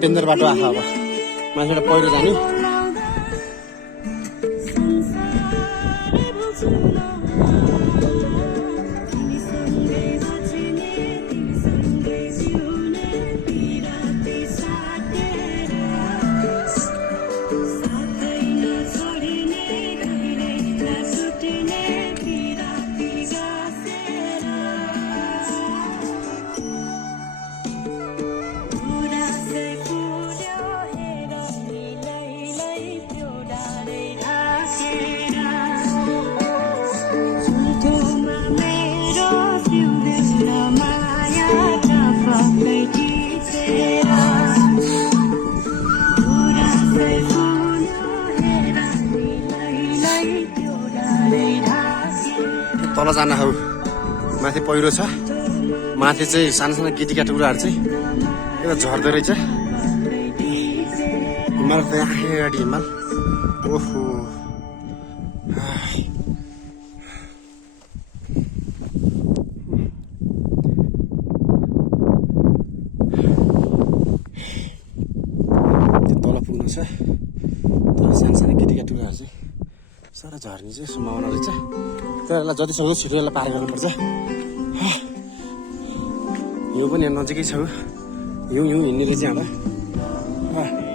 danger बाटो आएको अब मान्छेबाट पहिरो जाने तल जान हौ माथि पहिरो छ माथि चाहिँ सानो सानो गिटीका टुक्राहरू चाहिँ एउटा झर्दो रहेछ हिमाल त यहाँ हिमाल ओहो त्यो तल पुग्नु छ तर सानो सानो गिटीका टुक्राहरू चाहिँ साह्रो झर्ने चाहिँ सम्भावना रहेछ तर यसलाई जति सक्दो छिटो यसलाई पार गर्नुपर्छ यो पनि यहाँ नजिकै छ हिउँ हिउँ हिँड्ने रहेछ यहाँ